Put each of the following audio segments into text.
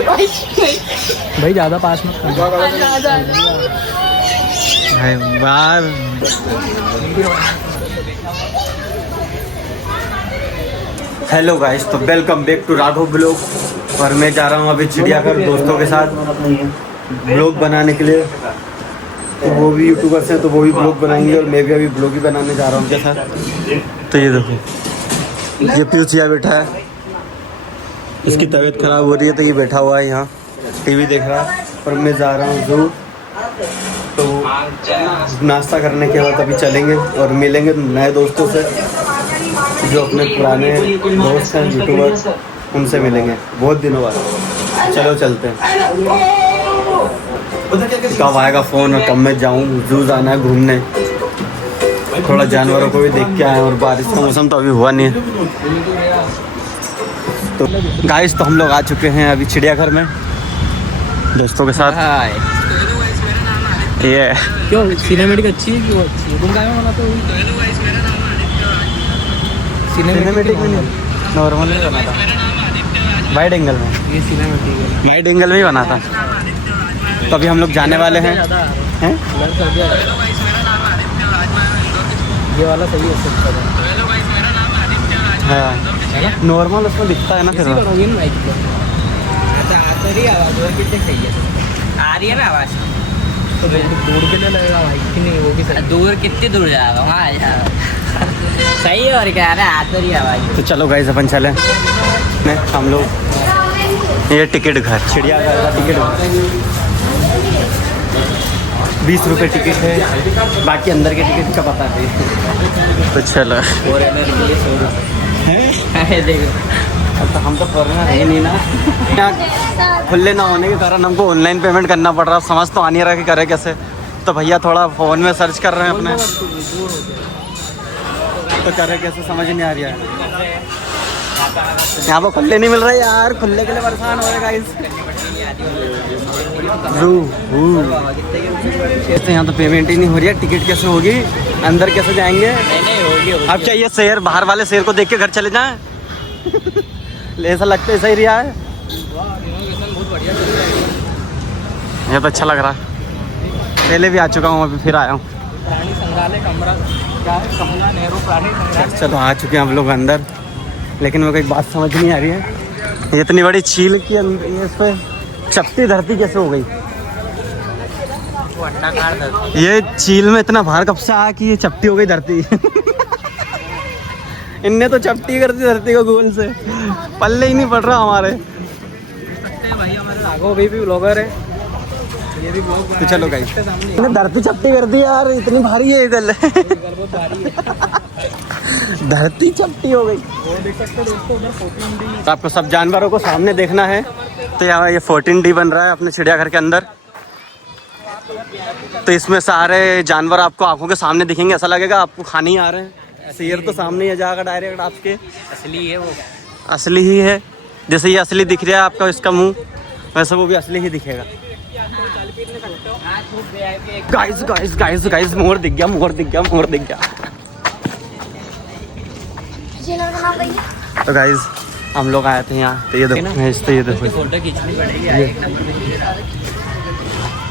भाई ज्यादा पास मत कर। भाई बार हेलो गाइस, तो welcome back to Raghav blog. और मैं जा रहा हूँ अभी चिड़ियाघर दोस्तों के साथ ब्लॉग बनाने के लिए। तो वो भी यूट्यूबर्स हैं तो वो भी ब्लॉग बनाएंगे और मैं भी अभी ब्लॉग ही बनाने जा रहा हूँ उनके साथ। तो ये देखो, ये पीछे बैठा है, इसकी तबीयत खराब हो रही है तो ये बैठा हुआ है यहाँ टीवी देख रहा है। और मैं जा रहा हूँ जू, तो नाश्ता करने के बाद अभी चलेंगे और मिलेंगे नए दोस्तों से जो अपने पुराने दोस्त हैं यूट्यूबर, उनसे मिलेंगे बहुत दिनों बाद। चलो चलते हैं। कब आएगा फ़ोन और कब मैं जाऊँ। जू जाना है घूमने, थोड़ा जानवरों को भी देख के आए और बारिश का मौसम तो अभी हुआ नहीं है। तो गाइस, तो हम लोग आ चुके हैं अभी चिड़ियाघर में दोस्तों के साथ। ये क्यों सिनेमेटिक अच्छी है? क्यों अच्छी है? तुम क्या बना तो सिनेमेटिक में नहीं, नॉर्मल में बना था, वाइड एंगल में। ये सिनेमेटिक है, वाइड एंगल में ही बना था। तो अभी हम लोग जाने वाले हैं। ये वाला सही है, हाँ, नॉर्मल उसमें दिखता है ना। फिर आ रही है ना आवाज? तो दूर के लिए लगेगा भाई कि नहीं? वो भी सही। दूर कितनी दूर जाएगा वहाँ आ जाएगा। सही है। और क्या रहा, आ तो रही आवाज। तो चलो गाइस, अपन चलें। हम लोग ये टिकट घर, चिड़ियाघर का टिकट 20 रुपये टिकट है, बाकी अंदर के टिकट का पता है। तो चलो। तो हम तो फॉरेनर है नहीं ना, खुले ना होने के कारण हमको ऑनलाइन पेमेंट करना पड़ रहा। समझ तो आ नहीं रहा कि करे कैसे। तो भैया थोड़ा फ़ोन में सर्च कर रहे हैं अपने, तो करे कैसे समझ नहीं आ रही है। यहाँ पर खुले नहीं मिल रहे यार, खुले के लिए परेशान हो रहे गाइस। तो यहाँ तो पेमेंट ही नहीं हो रही है, टिकट कैसे होगी, अंदर कैसे जाएंगे? अब चाहिए शेर, बाहर वाले शेर को देख के घर चले जाएं। ऐसा लगता है, सही रिया है। ये तो अच्छा लग रहा है, पहले भी आ चुका हूँ, अभी फिर आया हूँ। चलो आ चुके हैं हम लोग अंदर, लेकिन मेरे को एक बात समझ नहीं आ रही है, इतनी बड़ी झील की अंदर इस पर चपटी धरती कैसे हो गई? ये झील में इतना बाहर कब से आया कि ये चपटी हो गई धरती? इनने तो चपटी कर दी धरती को गोल से, पल्ले ही नहीं पड़ रहा हमारे। भाई हमारे राघव भी ब्लॉगर है, ये भी ब्लॉग। तो चलो गाइस, इन्हें धरती चपटी कर दी यार, इतनी भारी है ये गल। धरती चपटी हो गई। तो आपको सब जानवरों को सामने देखना है। तो यहाँ ये 14D बन रहा है अपने चिड़ियाघर के अंदर। तो इसमें सारे जानवर आपको आंखों के सामने दिखेंगे, ऐसा लगेगा आपको खाने ही आ रहे हैं। शेर तो सामने ही जाएगा डायरेक्ट आपके, असली है वो, असली ही है। जैसे ये असली दिख रहा है आपका इसका मुंह, वैसे वो भी असली ही दिखेगा। गाइस गाइस गाइस गाइस, मोर दिख गया, मोर दिख गया, मोर दिख गया। तो गाइस, हम लोग आए थे यहाँ। तो ये देखो, तो ये देखो, फोटो खींचनी पड़ेगी।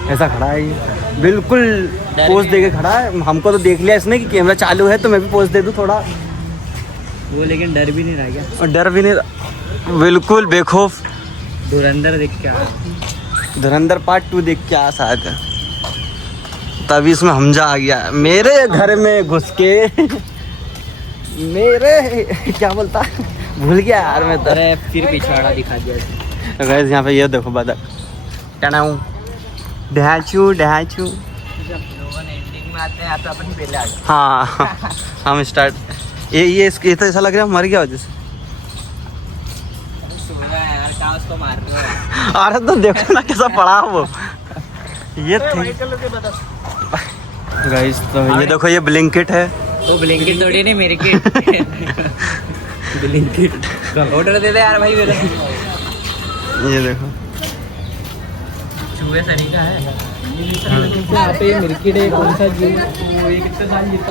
ऐसा खड़ा है ये, बिल्कुल पोज दे के खड़ा है। हमको तो देख लिया इसने कि कैमरा चालू है, तो मैं भी पोज दे दूँ थोड़ा। वो लेकिन डर भी नहीं रहा क्या? और डर भी नहीं, बिल्कुल बेखौफ। धुरंधर देख के, धुरंधर पार्ट 2 देख के आया शायद, तभी इसमें हमजा आ गया मेरे घर में घुस के। मेरे क्या बोलता, भूल गया यार मैं तो। अरे फिर पिछवाड़ा दिखा दिया। तो गाइस, यहाँ पे ये देखो बदक, टनाऊ ढाचू ढाचू। लोगों ने एंडिंग में आते हैं तो अपन पहले आ गए। हाँ, हम स्टार्ट। ये तो ऐसा लग रहा है मर गया वजह से। यार क्या उसको मार रहे हो? अरे तो देखो ना कैसा पड़ा वो। ये गाइस, तो ये देखो, ये ब्लिंकिट है। वो ब्लिंकिट थोड़ी नहीं, मेरी किट। ब्लिंकिट ऑर्डर दे दे यार भाई मेरे। ये देखो, चूहे सनी का है। यहाँ पे मिर्किट है, कौन सा जीव?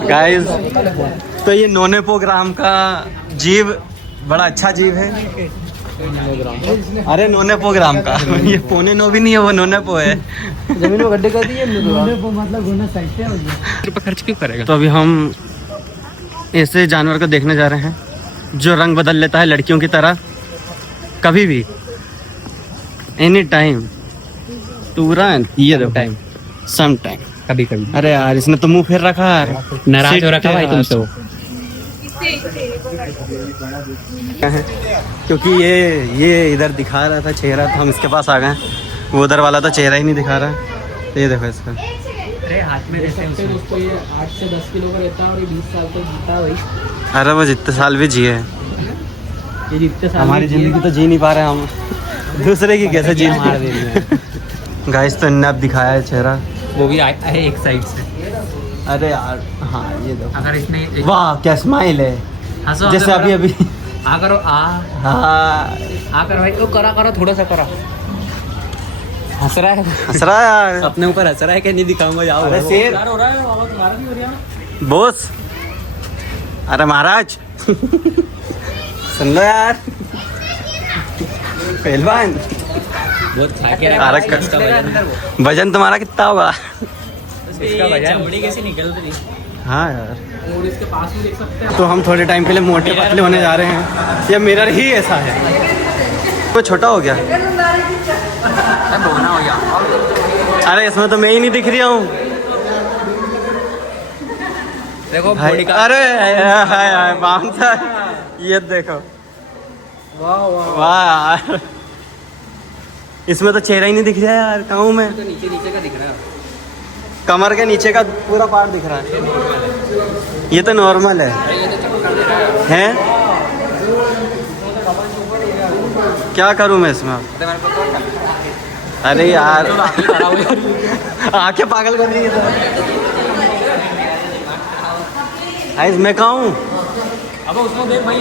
गाइस, तो ये नोनेपोग्राम का जीव बड़ा अच्छा जीव है। अरे नोने पो ग्राम का ये पौने 9 भी नहीं है, वो नोने पो है। जमीन में गड्ढे कर दिए मतलब घूमना साइड पे रुपये खर्च क्यों करेगा। तो अभी हम ऐसे जानवर को देखने जा रहे हैं जो रंग बदल लेता है लड़कियों की तरह, कभी भी, एनी टाइम, तुरंत। ये दो टाइम, सम टाइम, कभी कभी। अरे यार इसने तो मुंह फेर रखा है, नाराज हो रखा भाई तुमसे वो। क्योंकि ये इधर दिखा रहा था चेहरा, तो हम इसके पास आ गए। वो उधर वाला तो चेहरा ही नहीं दिखा रहा। तो ये देखो इसका, अरे हाथ में रहते हैं उसको, ये 8 से 10 किलो का रहता है और ये 20 साल तक जीता है भाई। अरे वो जितने साल भी जिए, ये जितने साल हमारी जिंदगी तो जी नहीं पा रहे हम, दूसरे की कैसे जी मार दे रही है। गाइस तो इन्हें अब दिखाया है चेहरा, वो भी आया है एक साइड से। अरे यार हाँ ये देखो, अगर इसने वाह क्या स्माइल है, हंसो, जैसे अभी अभी। आ करो, हाँ आ कर भाई, ओ करा करो, थोड़ा सा करा। हंस रहा है, हंस रहा है यार अपने ऊपर हंस रहा है कि नहीं दिखाऊंगा, जाओ। अरे शेर हो रहा है, आवाज तुम्हारा नहीं हो रही है। बोस, अरे महाराज सुन लो यार, पहलवान बहुत खा के तारक का इसका वजन, वजन तुम्हारा कितना होगा? इसका वजन चमड़ी कैसी निकल रही। हाँ यार, और इसके पास भी देख सकते हैं। तो हम थोड़े टाइम के लिए मोटे पतले होने जा रहे हैं, ये मिरर ही ऐसा है। वो छोटा हो गया, बोना हो गया। अरे इसमें तो मैं ही नहीं दिख रहा हूँ। देखो भाई, बॉडी का, अरे बाउंसर, ये देखो, वाह वाह, वाह यार, इसमें तो चेहरा ही नहीं दिख रहा है यार। कहूँ मैं, तो नीचे नीचे का दिख रहा है। कमर के नीचे का पूरा पार्ट दिख रहा है, ये तो नॉर्मल है। हैं? क्या करूँ मैं इसमें? अरे यार आंखें पागल कर रही है। मैं कहाँ हूँ? अब उसमें देख भाई,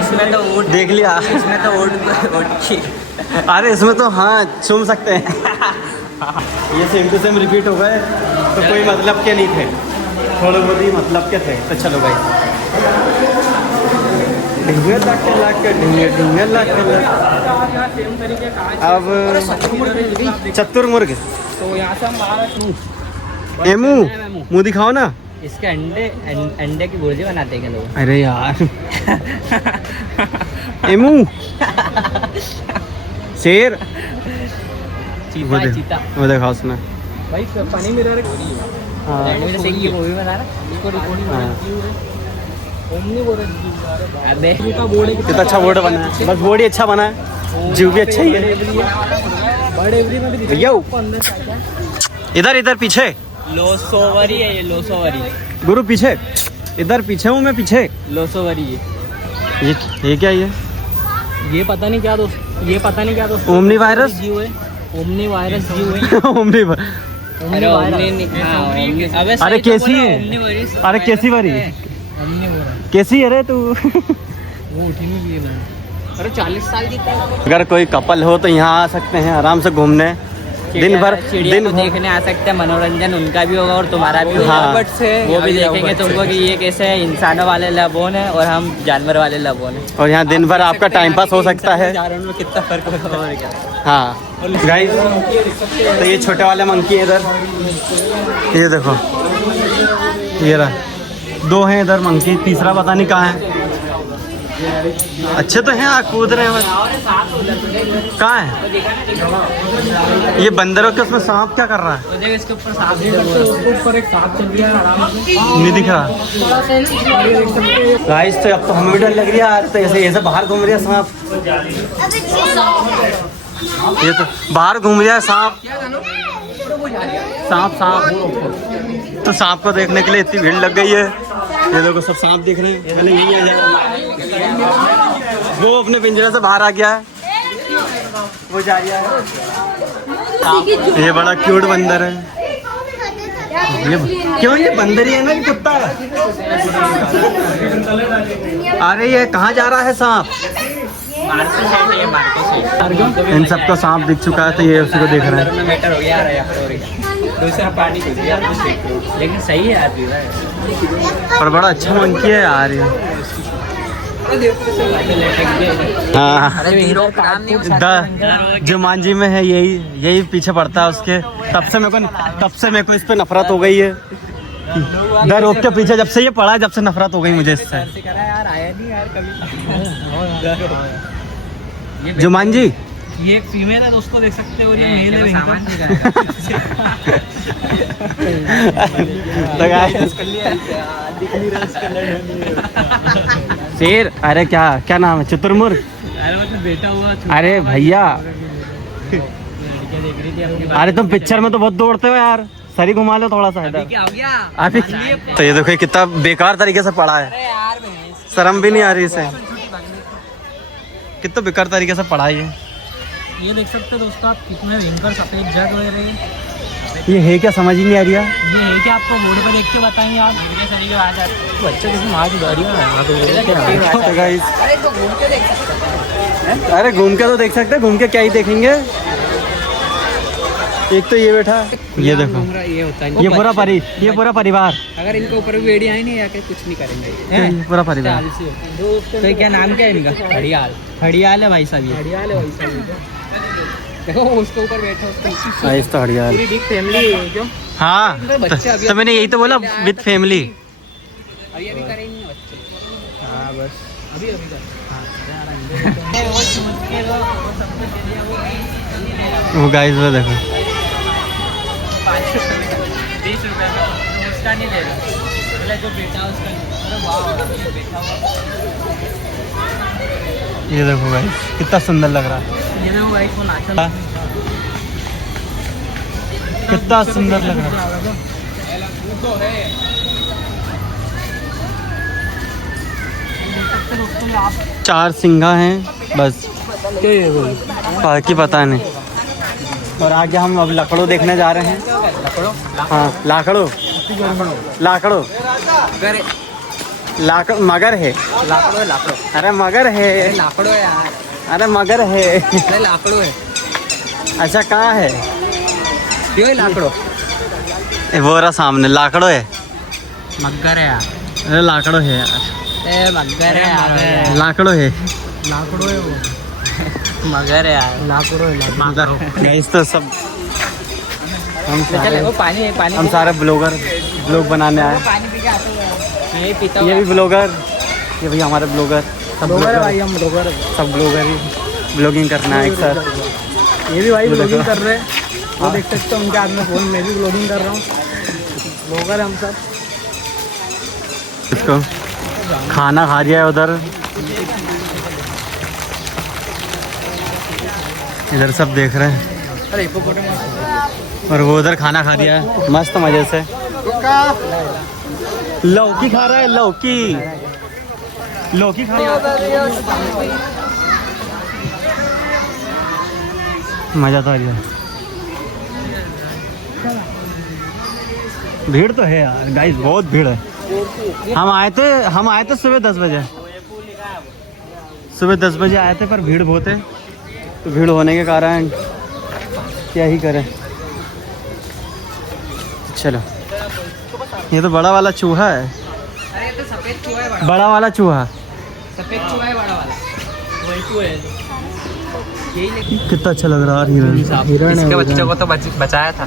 इसमें तो वोट देख लिया, इसमें तो वोट अरे इसमें तो हाँ चूम सकते हैं। ये सेम टू सेम रिपीट हो गए, तो कोई मतलब के नहीं थे, थोड़े बहुत ही मतलब के थे। तो चलो भाई, ढींगे लाके लाके, ढींगे ढींगे लाके लाके। सेम तरीके का अब चतुर्मुर्ग, तो यहाँ से हम बाहर एमू, मुँह दिखाओ ना। इसके अंडे की भुर्जी बनाते हैं क्या लोग? अरे यार एमू, शेर, चीता चीता वो देखा उसने भाई, पानी मिरर की मूवी बना रहा। अबे कितना अच्छा बोर्ड बना है, बस बोर्ड ही अच्छा बना है, जीव भी अच्छा ही है। भैया इधर इधर पीछे, लोसोवरी है ये, लोसोवरी। गुरु पीछे, इधर पीछे हूँ मैं, पीछे। लोसोवरी ये क्या है? ये पता नहीं क्या दोस्त, ये पता नहीं क्या दोस्त। ओमनी वायरस, जीव है, ओमनी वायरस जीव है। ओमनी अरे अबे अरे कैसी है? अरे कैसी वारी, कैसी है रे तू? वो उठी नहीं भी है। अरे 40 साल की तक। अगर कोई कपल हो तो यहाँ आ सकते हैं आराम से घूमने, दिन भर देखने आ सकते हैं, मनोरंजन उनका भी होगा और तुम्हारा भी होगा। हाँ। वो भी देखेंगे तुमको कि ये कैसे इंसानों वाले लबोन है और हम जानवर वाले लबोन है। और यहाँ दिन भर आपका टाइम पास हो सकता है। जानवरों में कितना फर्क होगा और क्या। हाँ गाइस, तो ये छोटे वाले मंकी है इधर, ये देखो, ये रहा, 2 हैं इधर मंकी, तीसरा पता नहीं कहाँ है। अच्छे तो हैं, कूद रहे हैं बस। कहाँ है ये बंदरों के, उसमें सांप क्या कर रहा है? इसके ऊपर सांप, ऊपर एक सांप चल रहा है आराम से, नहीं दिख रहा। गाइस तो अब तो हमें भी डर लग रही है यार, तो ऐसे बाहर घूम रही है सांप, ये तो बाहर घूम रहा है सांप, सांप सांप। तो सांप को देखने के लिए इतनी भीड़ लग गई है, ये देखो सब सांप देख रहे हैं। पहले यही आ जाए, वो अपने पिंजरे से बाहर आ गया है, वो जा रहा है। ये बड़ा क्यूट बंदर है, ये क्यों, ये बंदर ही है ना कि कुत्ता है? अरे ये कहाँ जा रहा है सांप? इन सबको सांप दिख चुका है, तो ये उसी को देख रहे हैं। मीटर हो गया दूसरा पानी, लेकिन सही है यार, और बड़ा अच्छा मंकी है यार ये। हाँ अरे हीरो का नाम नहीं जुमानजी में है, यही पीछे पड़ता है उसके। तब से मेरे को इस पे नफरत हो गई है। द रॉक के पीछे जब से ये पड़ा, जब से नफरत हो गई मुझे इससे। यार आया नहीं यार कभी। जुमानजी ये एक फीमेल है दोस्तों, देख सकते हो, और ये मेल है। शेर, अरे क्या नाम है? चतुर्मुर्ग। बेटा हुआ। अरे भैया, अरे तुम पिक्चर में तो बहुत दौड़ते हो यार, सर ही घुमा लो थोड़ा सा इधर। अभी तो ये देखो कितना बेकार तरीके से पड़ा है, शर्म भी नहीं आ रही इसे, कितना बेकार तरीके से पड़ा है ये देख सकते हो दोस्तों आप, कितने भयंकर सफेद जग वगैरह। ये है क्या, समझ ही नहीं आ रही है। ये है क्या, आपको बोर्ड पे देख के बताएंगे आप। बच्चे किसी माँ की गाड़ी में अरे घूम के तो देख सकते हैं, घूम के क्या ही देखेंगे। एक तो ये बैठा, ये देखो, ये होता है ये पूरा परिवार। अगर इनके ऊपर भी वेड़ी आई नहीं आके कुछ नहीं करेंगे। ये पूरा परिवार। तो क्या नाम क्या है इनका? हड़ियाल है भाई साहब। हड़ियाल है भाई साहब। देखो उसके ऊपर बैठा, तो हड़ियाल पूरी बिग फैमिली है जो। हाँ, तो मैंने यही तो बोला, विद फैमिली। अभी करेंगे बच्चे। हाँ बस अभी कर। वो गाइस वो देखो, 20 रुपए में उसका नहीं ले रहा, जो बेटा उसका। अरे वाह, बेटा हुआ। ये देखो गाइस कितना सुंदर लग रहा है। ये देखो भाई को नाचा, कितना सुंदर लग रहा है। 4 सिंघा हैं बस, बाकी पता नहीं। और आगे हम अब लकड़ो देखने जा रहे हैं। हाँ, लाकड़ो मगर है। अरे मगर है, लाकड़ो है यार। अरे मगर है। अरे लाकड़ो है। अच्छा कहाँ है? क्यों है लाकड़ो? वो रहा सामने, लाकड़ो है। मगर है यार। अरे लाकड़ो है यार, मगर है यार, लाकड़ो है। लाकड़ो है वो। मगर है यार, लाकड़ो है। गाइस तो सब चले वो पानी हम सारे ब्लॉग बनाने आए। पानी पी के आते हैं। ये पीता ये भी ब्लॉगर, ये भी हमारे ब्लॉगर, सब ब्लॉगर भाई, हम ब्लॉगर है। सब ब्लॉगर ही ब्लॉगिंग करना है एक साथ। ये भी भाई ब्लॉगिंग कर रहे हैं, वो देख सकते हो उनके हाथ में फोन। मैं भी ब्लॉगिंग कर रहा हूँ, ब्लॉगर है हम सब। इसको खाना खा दिया है उधर, इधर सब देख रहे हैं। अरे और वो उधर खाना खा दिया है मस्त मजे से। लौकी खा रहा है, लौकी खा रहा है। मजा तो आ रहा है। भीड़ तो है यार गाइस, बहुत भीड़ है। हम आए थे सुबह 10 बजे, आए थे, पर भीड़ बहुत है। तो भीड़ होने के कारण क्या ही करें। चलो, ये तो बड़ा वाला चूहा है। अरे तो सफेद चूहा है, बड़ा वाला चूहा, सफेद चूहा है, बड़ा वाला वही चूहा है। यही कितना अच्छा लग रहा है हिरण। इसके बच्चों को तो बचाया था,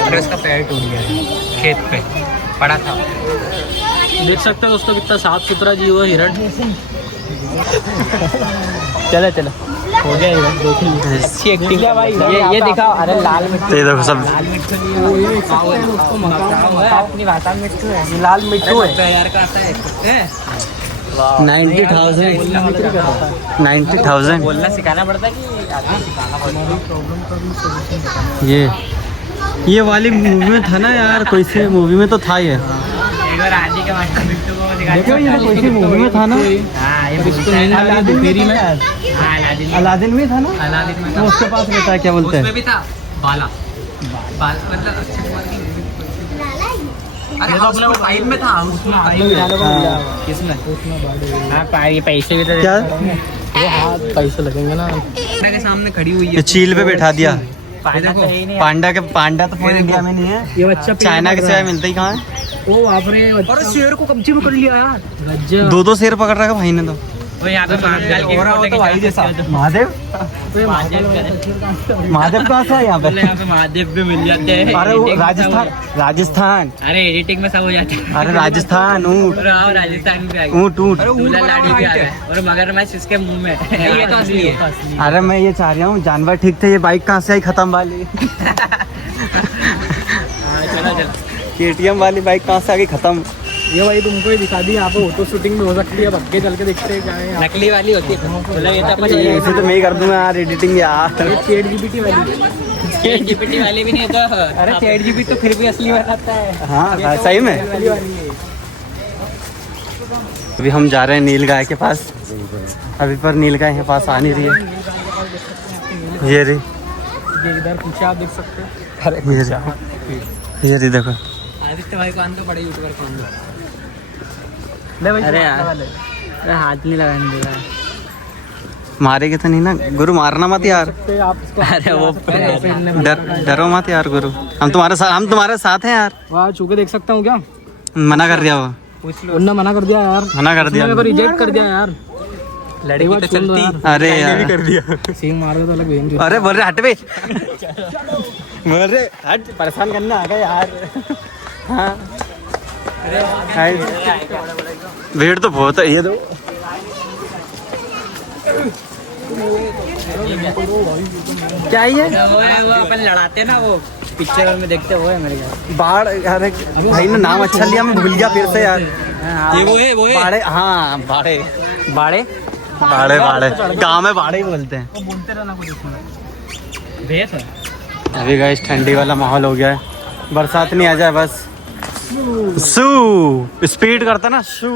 अरे उसका पैर टूट गया खेत पे पड़ा था। देख सकते हो दोस्तों कितना साफ सुथरा जीव है हिरण। चलो हो गया हिरण, अच्छी एक्टिंग है भाई। ये दिखाओ, अरे लाल मिट्टी, ये देखो सब अपनी भाषा में मिट्टू है, ये लाल मिट्टू है। 90,000 बोलना सिखाना पड़ता है कि आदमी सिखाना पड़ता है। ये वाली मूवी में था ना यार, कोई सी मूवी में तो था ये। एक बार आदि के मास्टर मिट्टू को देखो ये तो कोई सी मूवी में था ना। हाँ, ये अलादीन में था ना। अलादीन में वो उसके पास रहता है, क्या बोलते हैं? उसमें भी था बाला मतलब अच्छे अरे अपने पाइप में था, उसमें किसमें? हाँ, ये पैसे भी तो क्या पैसे लगेंगे ना। के सामने खड़ी हुई ये है। चील पे बैठा दिया। पांडा तो है ही नहीं। पांडा तो पूरे इंडिया में नहीं है, ये बच्चा चाइना के सिवाय मिलता ही कहाँ है। ओ बाप रे, अरे शेर को कब्जे में कर लिया यार, गजब। 2 शेर पकड़ रखा भाई ने तो। वो यहाँ पे भाई जैसा महादेव महादेव कहाँ से है यहाँ पे? यहाँ पे महादेव भी मिल जाते हैं। अरे वो राजस्थान। अरे एडिटिंग में सब हो जाता है। अरे राजस्थान ऊँट राजस्थान भी आ गया, ऊँट दूल्हा लाड़ी भी आ गया, और मगरमच्छ इसके मुंह में। ये तो असली है। अरे मैं ये चाह रहा हूँ जानवर ठीक थे, ये बाइक कहाँ से आई खत्म वाली? चलो KTM वाली बाइक कहाँ से आ गई खत्म? ये भाई तुमको ही दिखा दी, यहाँ पे फोटो शूटिंग में हो सकती है, अब आगे चल के देखते हैं क्या है। नकली वाली होती है, मतलब ये तो अपन ऐसे तो मैं ही कर दूंगा यार एडिटिंग यार। चैट जीपीटी वाली, चैट जीपीटी वाली भी नहीं है तो। अरे चैट जीपीटी तो फिर भी असली बनाता है। हाँ सही में। अभी हम जा रहे हैं नील गाय के पास, अभी पर नील गाय के पास आ नहीं रही है। ये रही, ये इधर पीछे आप देख सकते हैं। अरे ये रही देखो। आदित्य भाई को आन दो, बड़े यूट्यूबर को आन दो। अरे यार, अरे हाथ नहीं लगाने देगा। मारेगे तो नहीं ना गुरु, मारना मत यार। अरे वो डरो मत यार गुरु, हम तुम्हारे साथ हैं यार। वाह, छू के देख सकता हूँ क्या? मना कर दिया वो, उन्होंने मना कर दिया यार, मना कर दिया, रिजेक्ट कर दिया यार। लड़की तो चलती। अरे यार कर दिया, सींग मार दो तो अलग। अरे बोल रहे हट बे, बोल रहे हट, परेशान करना आ गया यार। हाँ भीड़ तो बहुत है। ये दो क्या है ये? वो अपन लड़ाते ना, वो पिक्चर में देखते हुए मेरे घर बाढ़। अरे भाई ने नाम अच्छा लिया, मैं भूल गया फिर से यार। ये वो है बाड़े, हाँ बाड़े बाड़े बाड़े बाड़े गाँव में बाड़े ही बोलते हैं। बोलते रहना कुछ भेस है। अभी गाइस ठंडी वाला माहौल हो गया है, बरसात नहीं आ जाए बस। सू स्पीड करता ना सू।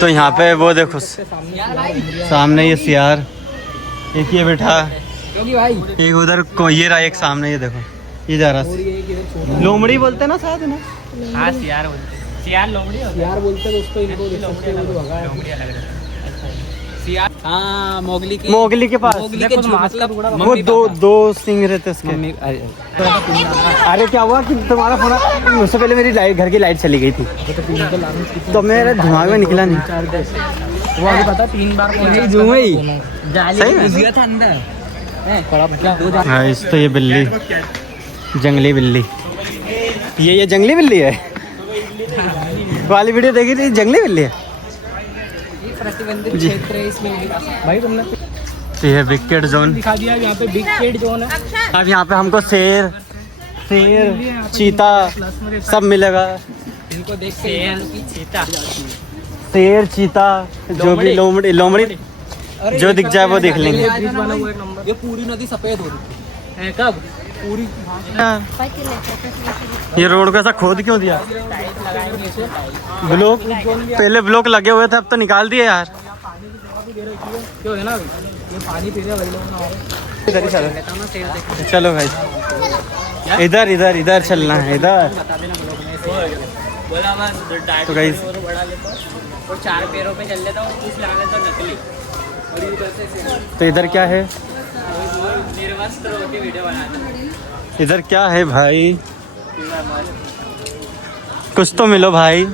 तो यहाँ पे वो देखो सामने ये सियार, एक ये बैठा, एक उधर को ये रहा, एक सामने ये देखो ये जा रहा। लोमड़ी बोलते हैं ना शायद ना? हाँ सियार बोलते, सियार लोमड़ी सियार बोलते दोस्तों इनको। हाँ मोगली के पास वो दो सिंग रहते उसके। अरे क्या हुआ कि तुम्हारा फोन, उससे पहले मेरी लाइट, घर की लाइट चली गई थी तो मेरे दिमाग में निकला नहीं। वो अभी पता 3 बार सही में। इस तो ये बिल्ली, जंगली बिल्ली, ये जंगली बिल्ली है वाली वीडियो देखी थी, जंगली बिल्ली है प्रतिबंधित क्षेत्र है इसमें। भाई तुमने तो ये विकेट जोन दिखा दिया, यहाँ पे विकेट जोन है। अब यहाँ पे हमको शेर चीता सब मिलेगा। इनको देख के शेर चीता जो भी लोमड़ी जो दिख जाए वो देख लेंगे। ये पूरी नदी सफेद हो रही है कब? पूरी ये रोड को ऐसा खोद क्यों दिया? ब्लॉक पहले ब्लॉक लगे हुए थे, अब तो निकाल दिए यार। क्यों है ना, ये पानी पी रहे भाई। चलो भाई इधर इधर इधर चलना है, इधर। तो गाइस और 4 पैरों पे चल लेता हूँ, कुछ लगा लेता हूँ नकली। तो इधर क्या है? इधर क्या है भाई? कुछ तो मिलो भाई।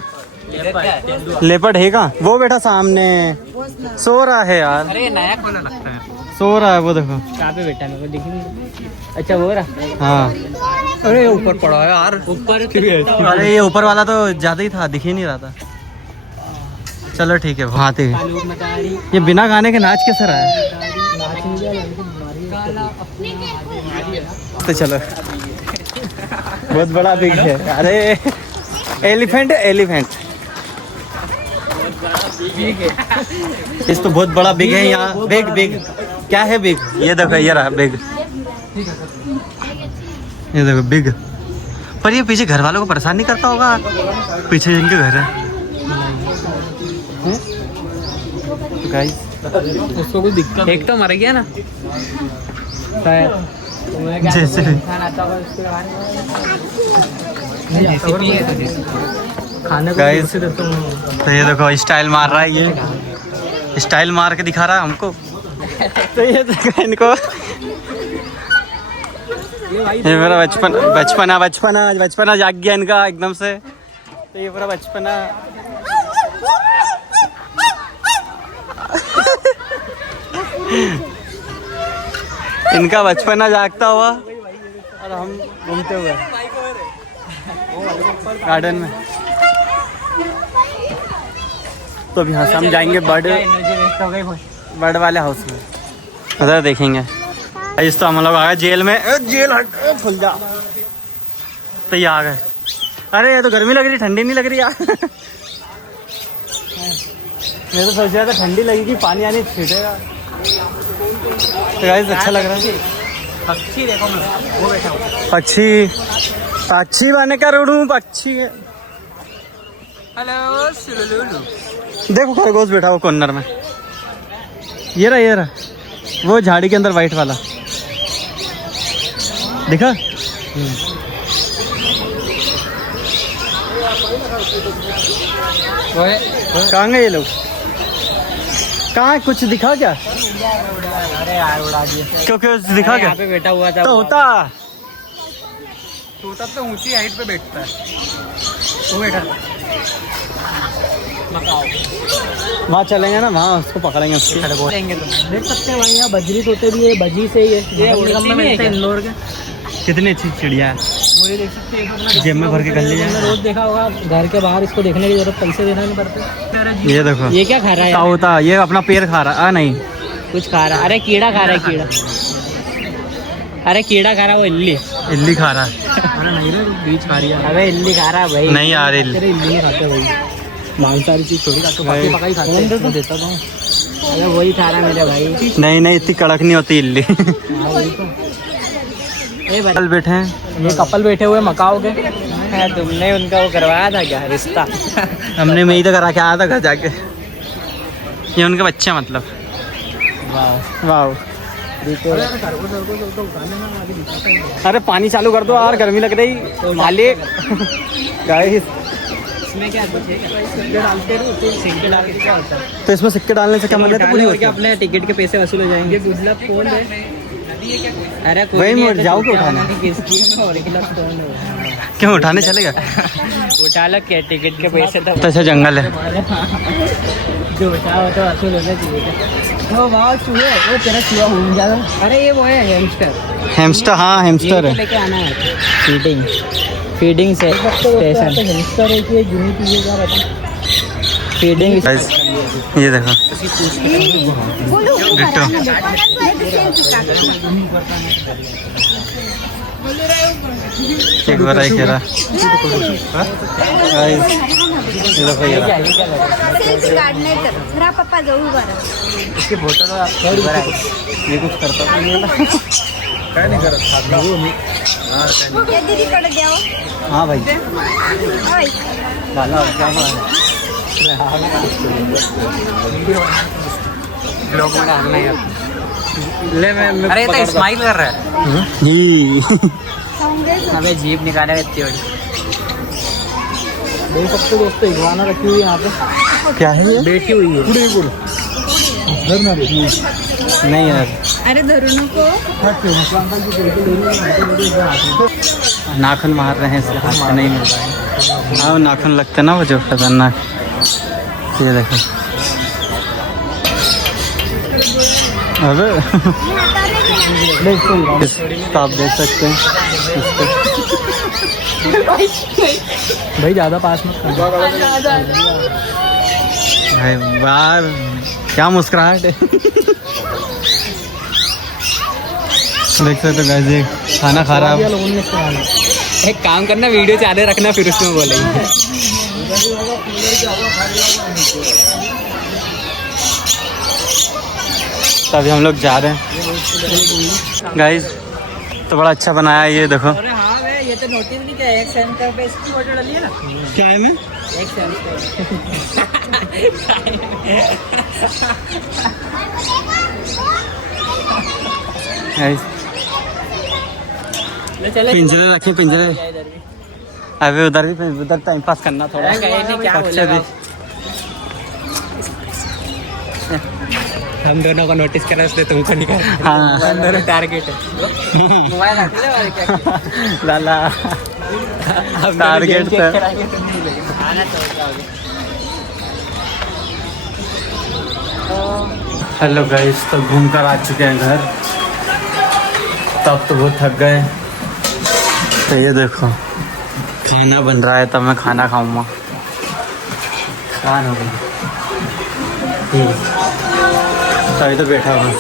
लेपर्ड है का? वो बैठा सामने सो रहा है यार। अरे नया खोला लगता है, सो रहा है वो देखो। कहाँ पे बैठा है मेरे को दिख नहीं। अच्छा वो रहा। हाँ अरे ऊपर पड़ा है यार, ऊपर। अरे ये ऊपर वाला तो ज्यादा ही था, दिख ही नहीं रहा था। चलो ठीक है, वहाँ थे। ये बिना गाने के नाच कैसे रहा है? तो चलो बहुत बड़ा बिग है। अरे एलिफेंट इस तो बहुत बड़ा बिग है यहाँ। बिग क्या है बिग? ये देखो ये रहा बिग, ये देखो बिग। पर ये पीछे घर वालों को परेशान नहीं करता होगा? पीछे जिनके घर है गाइस, उसको कुछ दिक्कत। एक तो मर गया ना जैसे गाइस। तो ये देखो स्टाइल मार रहा है, ये स्टाइल मार के दिखा रहा है हमको। तो ये देखो इनको ये मेरा बचपना जाग गया इनका एकदम से। तो ये पूरा बचपना इनका बचपना जागता हुआ और हम घूमते हुए गार्डन में। तो अभी यहाँ से हम जाएंगे बर्ड वाले हाउस में, उधर देखेंगे। इस तो हम लोग आ गए जेल में। जेल हट खुल जा। तो ये आ गए। अरे ये तो गर्मी लग रही, ठंडी नहीं लग रही यार। मैं तो सोच रहा था ठंडी लगेगी, पानी आने छीटेगा। तो गाइस अच्छा लग रहा है। पक्षी देखो, वो बैठा हुआ पक्षी पक्षी बने का रूढ़ू पक्षी। हेलो सुलुलुलु। देखो खरगोश बैठा हुआ कॉर्नर में। ये रहा वो झाड़ी के अंदर वाइट वाला दिखा। कहाँ गए ये लोग? कहाँ कुछ दिखा क्या? अरे यार उड़ा दिए। क्योंकि दिखा क्या? यहाँ पे बैठा हुआ था। तो होता तो ऊंची हाइट पे बैठता है, वो बैठा था। वहाँ चलेंगे ना, वहाँ उसको पकड़ेंगे। उसके देख सकते हैं वहाँ बजरी तोते भी है, बजी से ही है। इंदौर के कितनी अच्छी चिड़िया है। मुझे देख सकते हैं जेब में भर के कर लिया। रोज देखा होगा घर के बाहर, इसको देखने की जरूरत पैसे देना नहीं पड़ते। ये देखो, ये क्या खा रहा है? होता ये अपना पैर खा रहा है। नहीं कुछ खा रहा है। अरे कीड़ा खा रहा है, कीड़ा। अरे कीड़ा खा रहा है, वो इल्ली खा रहा है। बीज खा रही है। अरे इल्ली खा रहा है भाई। नहीं यार इल्ली नहीं खाते भाई, मांसाहारी चीज थोड़ी खाते, पकाई खाते हैं। देता हूँ। अरे वही खा रहा है मेरे भाई। नहीं इतनी कड़क नहीं होती इल्ली। कल बैठे हैं, ये कपल बैठे हुए मकाओ के। तुमने उनका वो करवाया था क्या, रिश्ता? हमने मैं ही तो करा के आया था घर जाके। ये उनके बच्चे मतलब। वाह। अरे पानी चालू कर दो यार, गर्मी लग रही मालिक। गाइस इसमें क्या डालते हो? क्या होता है? तो इसमें सिक्के डालने से क्या मतलब पूरी होती है? अपने टिकट के पैसे वसूल हो जाएंगे। दूसरा फोन है। अरे वही मोड़ जाओ के उठाने। क्यों उठाने चलेगा? उठा लो क्या, टिकट के पैसे तो अच्छा जंगल है। जो उठाओ तो वसूल होना चाहिए। वो वहाँ चूहे, वो तेरा चूहा हो जाएगा। अरे ये वो है हेमस्टर। हाँ हेमस्टर है। लेके आना है फीडिंग से स्टेशन। हेमस्टर है कि गिनी पीए जा रहा था फीडिंग। ये देखो एक बार आई कह रहा। ये देखो पप्पा जरूर बरं इसके फोटो ये कुछ करता काय नहीं करत। या दीदीकडे द्यावं. हाँ भाई होय. ब्लॉग में डालना है। अरे तो स्माइल कर रहा है। अबे जीप निकाले इतनी बड़ी। देख सकते दोस्तों, इग्वाना रखी हुई है यहाँ पे। क्या है ये? बैठी हुई है। नहीं यार, अरे धरू नको. नाखून मार रहे हैं इसलिए हाथ से नहीं मिल रहा है। हाँ नाखून लगते ना वो जो खतरनाक। ये देखो अबे तो आप देख सकते हैं भाई ज़्यादा पास मत कर। भाई वाह क्या मुस्कुराहट है। देख सकते हो गाइस, ये खाना खा रहा है। एक काम करना, वीडियो चालू रखना, फिर उसमें बोलेंगे। तो अभी हम लोग जा रहे हैं गाइस। तो बड़ा अच्छा बनाया है ये देखो। अरे हाँ भाई, ये तो नोटिस नहीं किया, एक सेंटर पे इसकी फोटो डाली है ना। क्या है में एक सेंटर गाइस, पिंजरे रखे पिंजरे। अबे उधर भी उधर टाइम पास करना थोड़ा। क्या पक्षी भी हम दोनों को नोटिस करा इसलिए तुमको नहीं करा। हाँ हम दोनों टारगेट है। मोबाइल लाला टारगेट सर। हेलो गाइस, तो घूम कर आ चुके हैं घर। तब तो बहुत थक गए। तो ये देखो खाना बन रहा है, तब मैं खाना खाऊंगा। खाना हो गया तो बैठा हुआ।